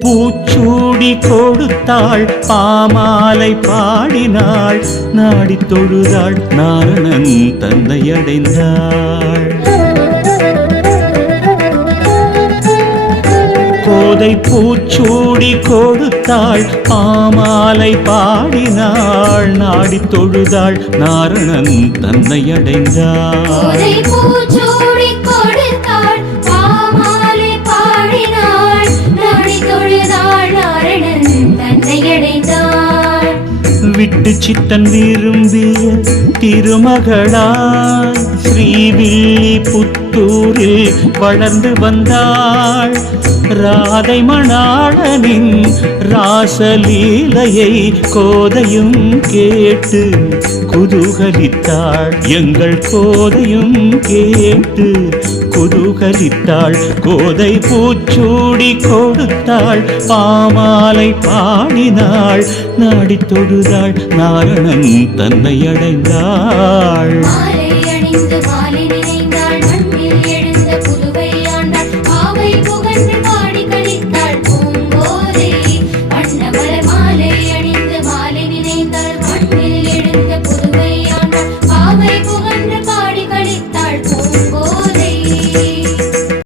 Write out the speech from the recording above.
பூச்சூடி கொடுத்தாள் பாமாலை பாடினாள் நாடி தொழுதாள் நாரணன் தன்னை அடைந்தாள். கோதை பூச்சூடி கொடுத்தாள் பாமாலை பாடினாள் நாடி தொழுதாள் நாரணன் தன்னை அடைந்தாள். விட்டு சித்தன் விரும்பிய திருமகளாய் ஸ்ரீவில்லி புத்தூரில் வளர்ந்து வந்தாள். ராதை மணாளனின் ராசலீலையை கோதையும் கேட்டு குதூகலித்தாள். எங்கள் கோதையும் கேட்டு குதூகலித்தாள். கோதை பூச்சூடி கொடுத்தாள் பாமாலை பாடினாள் நாடி தொழுதாள் நாரணன் தன்னை அடைந்தாள். மாலை அணிந்து மாலை நினைந்தாள் மண்ணில் எழுந்த புதுவை ஆண்டாள் பாவை புகழ்ந்து